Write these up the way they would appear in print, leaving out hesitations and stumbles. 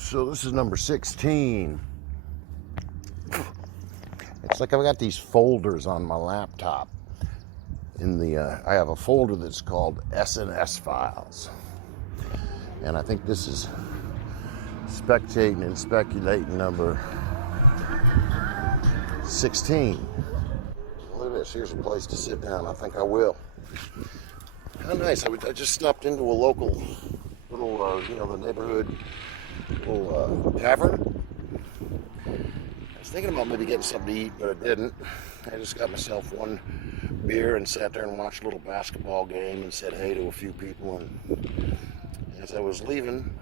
So this is number 16. It's like I've got these folders on my laptop. I have a folder that's called SNS files. And I think this is spectating and speculating number 16. Look at this. Here's a place to sit down. I think I will. How nice. I just stopped into a local little, the neighborhood little tavern. I was thinking about maybe getting something to eat, but I didn't. I just got myself one beer and sat there and watched a little basketball game and said hey to a few people. And as I was leaving,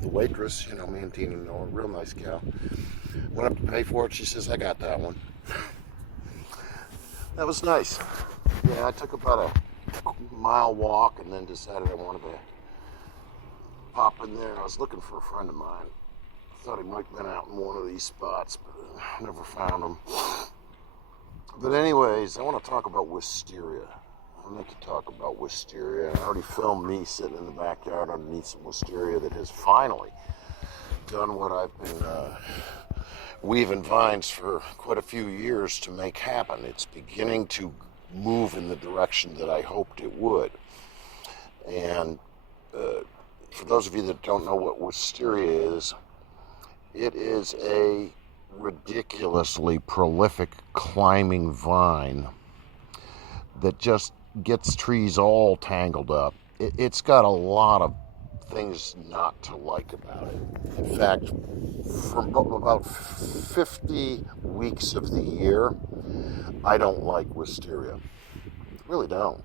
the waitress, me and Tina know, a real nice gal, went up to pay for it. She says, I got that one. That was nice. Yeah, I took about a mile walk and then decided I wanted to pop in there. I was looking for a friend of mine. Thought he might have been out in one of these spots, but I never found him. But anyways, I want to talk about wisteria. I meant to talk about wisteria. I already filmed me sitting in the backyard underneath some wisteria that has finally done what I've been weaving vines for quite a few years to make happen. It's beginning to move in the direction that I hoped it would. And for those of you that don't know what wisteria is, it is a ridiculously prolific climbing vine that just gets trees all tangled up. It's got a lot of things not to like about it. In fact, for about 50 weeks of the year, I don't like wisteria. Really don't.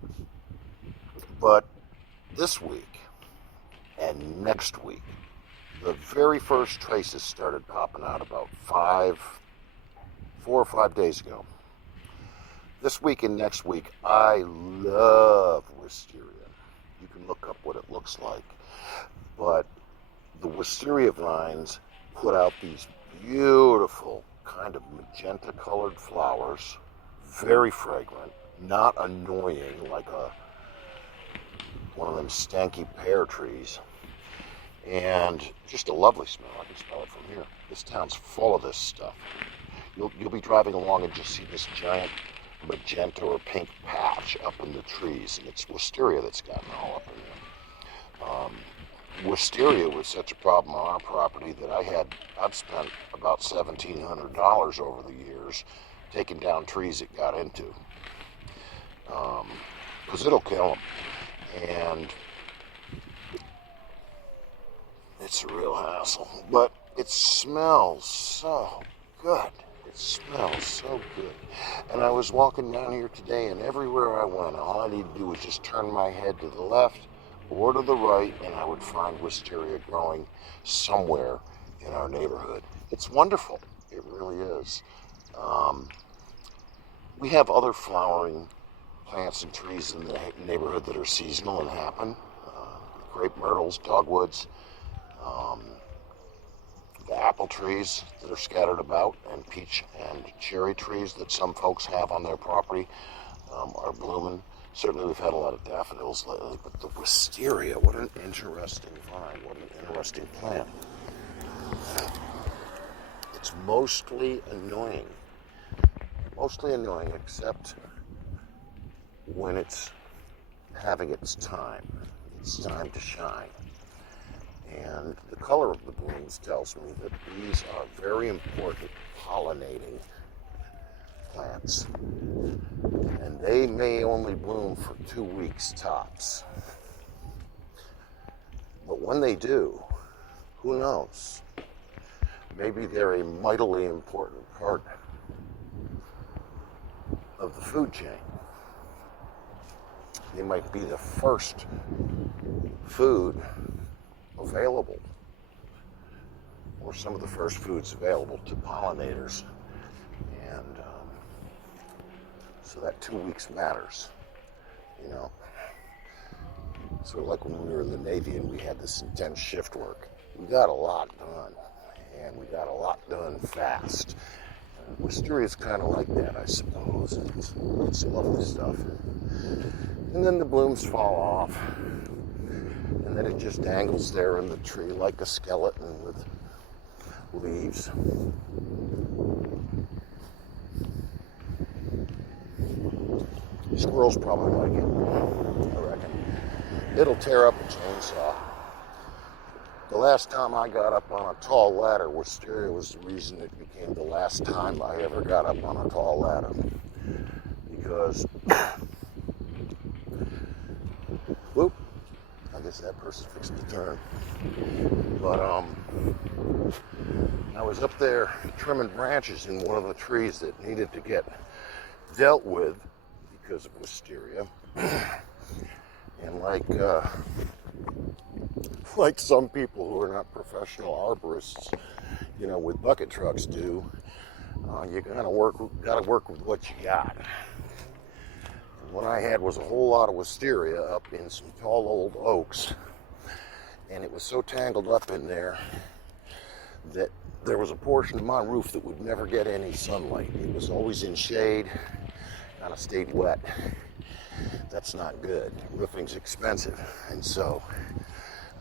But this week and next week, the very first traces started popping out about 4 or 5 days ago. This week and next week, I love wisteria. You can look up what it looks like. But the wisteria vines put out these beautiful kind of magenta colored flowers, very fragrant, not annoying like one of them stanky pear trees. And just a lovely smell. I can smell it from here. This town's full of this stuff. You'll be driving along and just see this giant magenta or pink patch up in the trees, and it's wisteria that's gotten all up in there. Wisteria was such a problem on our property that I've spent about $1,700 over the years taking down trees it got into, because it'll kill them. And it's a real hassle, but it smells so good. It smells so good. And I was walking down here today, and everywhere I went, all I needed to do was just turn my head to the left or to the right, and I would find wisteria growing somewhere in our neighborhood. It's wonderful. It really is. We have other flowering plants and trees in the neighborhood that are seasonal and happen. Grape myrtles, dogwoods, the apple trees that are scattered about, and peach and cherry trees that some folks have on their property are blooming. Certainly we've had a lot of daffodils lately, but the wisteria, what an interesting vine, what an interesting plant. It's mostly annoying except when it's having its time. It's time to shine. And the color of the blooms tells me that these are very important pollinating plants. And they may only bloom for 2 weeks tops. But when they do, who knows? Maybe they're a mightily important part of the food chain. They might be the first food available, or some of the first foods available to pollinators. And so that 2 weeks matters, Sort of like when we were in the Navy and we had this intense shift work. We got a lot done, and we got a lot done fast. Wisteria is kind of like that, I suppose. It's lovely stuff. And then the blooms fall off. And then it just dangles there in the tree like a skeleton with leaves. Squirrels probably like it, I reckon. It'll tear up a chainsaw. The last time I got up on a tall ladder, wisteria was the reason it became the last time I ever got up on a tall ladder. Because, whoop, I guess that person fixed the turn. But I was up there trimming branches in one of the trees that needed to get dealt with because of wisteria. And like some people who are not professional arborists, you know, with bucket trucks do, you gotta work with what you got. And what I had was a whole lot of wisteria up in some tall old oaks, and it was so tangled up in there that there was a portion of my roof that would never get any sunlight. It was always in shade, kind of stayed wet. That's not good. Roofing's expensive, and so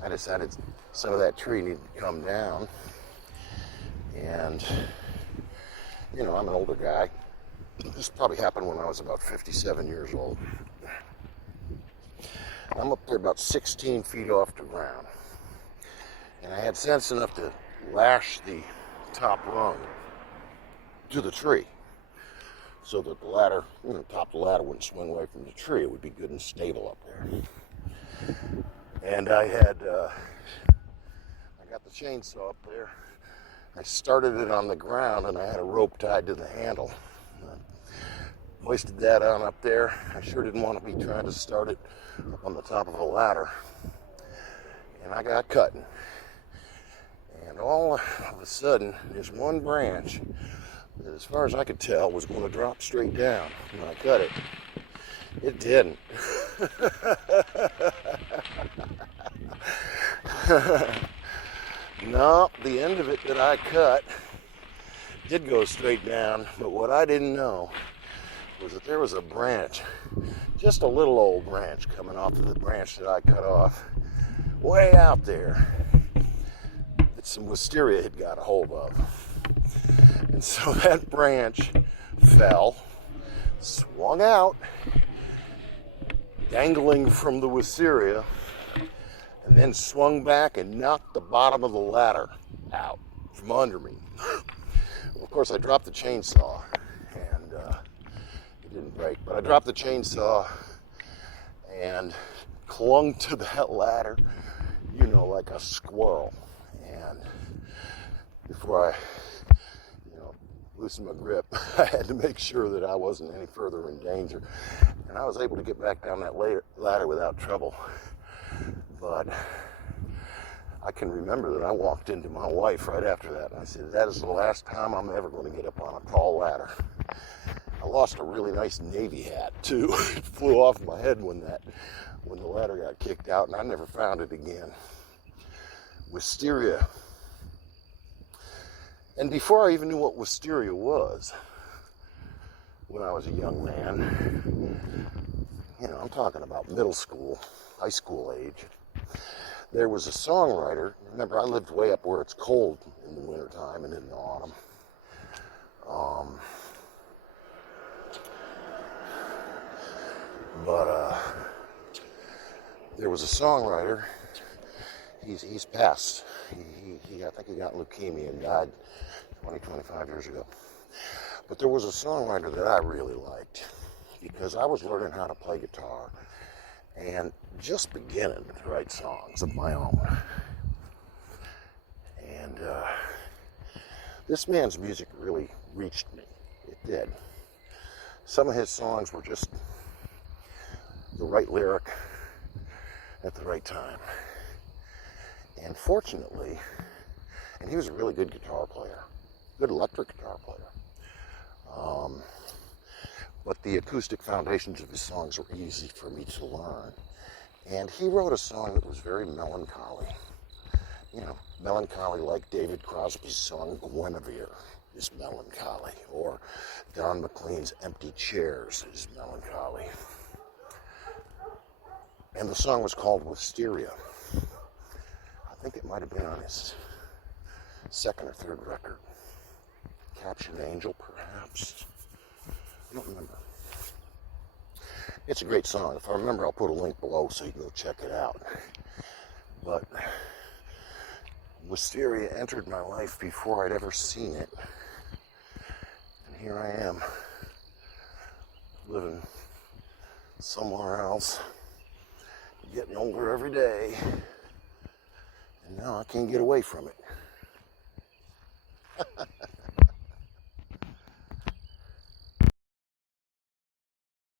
I decided some of that tree needed to come down. And, you know, I'm an older guy. This probably happened when I was about 57 years old. I'm up there about 16 feet off the ground. And I had sense enough to lash the top rung to the tree so that the ladder, you know, top of the ladder wouldn't swing away from the tree. It would be good and stable up there. And I got the chainsaw up there. I started it on the ground, and I had a rope tied to the handle. I hoisted that on up there. I sure didn't want to be trying to start it up on the top of a ladder. And I got cutting. And all of a sudden, there's one branch that, as far as I could tell, was going to drop straight down. When I cut it, it didn't. No, the end of it that I cut did go straight down, but what I didn't know was that there was a branch, just a little old branch coming off of the branch that I cut off, way out there, that some wisteria had got a hold of. And so that branch fell, swung out, dangling from the wisteria, and then swung back and knocked the bottom of the ladder out from under me. Well, of course, I dropped the chainsaw, and it didn't break, but I dropped the chainsaw and clung to that ladder, you know, like a squirrel. And before I, loosened my grip, I had to make sure that I wasn't any further in danger. And I was able to get back down that ladder without trouble. But I can remember that I walked into my wife right after that, and I said, that is the last time I'm ever going to get up on a tall ladder. I lost a really nice Navy hat, too. It flew off my head when the ladder got kicked out, and I never found it again. Wisteria. And before I even knew what wisteria was, when I was a young man, I'm talking about middle school, high school age, there was a songwriter. Remember, I lived way up where it's cold in the wintertime and in the autumn. There was a songwriter. He's passed. I think he got leukemia and died 25 years ago. But there was a songwriter that I really liked because I was learning how to play guitar and just beginning to write songs of my own. And this man's music really reached me. It did. Some of his songs were just the right lyric at the right time. And fortunately, and he was a really good guitar player, good electric guitar player. But the acoustic foundations of his songs were easy for me to learn. And he wrote a song that was very melancholy. Melancholy like David Crosby's song Guinevere is melancholy, or Don McLean's Empty Chairs is melancholy. And the song was called Wisteria. think it might have been on his second or third record. Captured Angel, perhaps. I don't remember. It's a great song. If I remember, I'll put a link below so you can go check it out. But Wisteria entered my life before I'd ever seen it. And here I am, living somewhere else, getting older every day, and now I can't get away from it.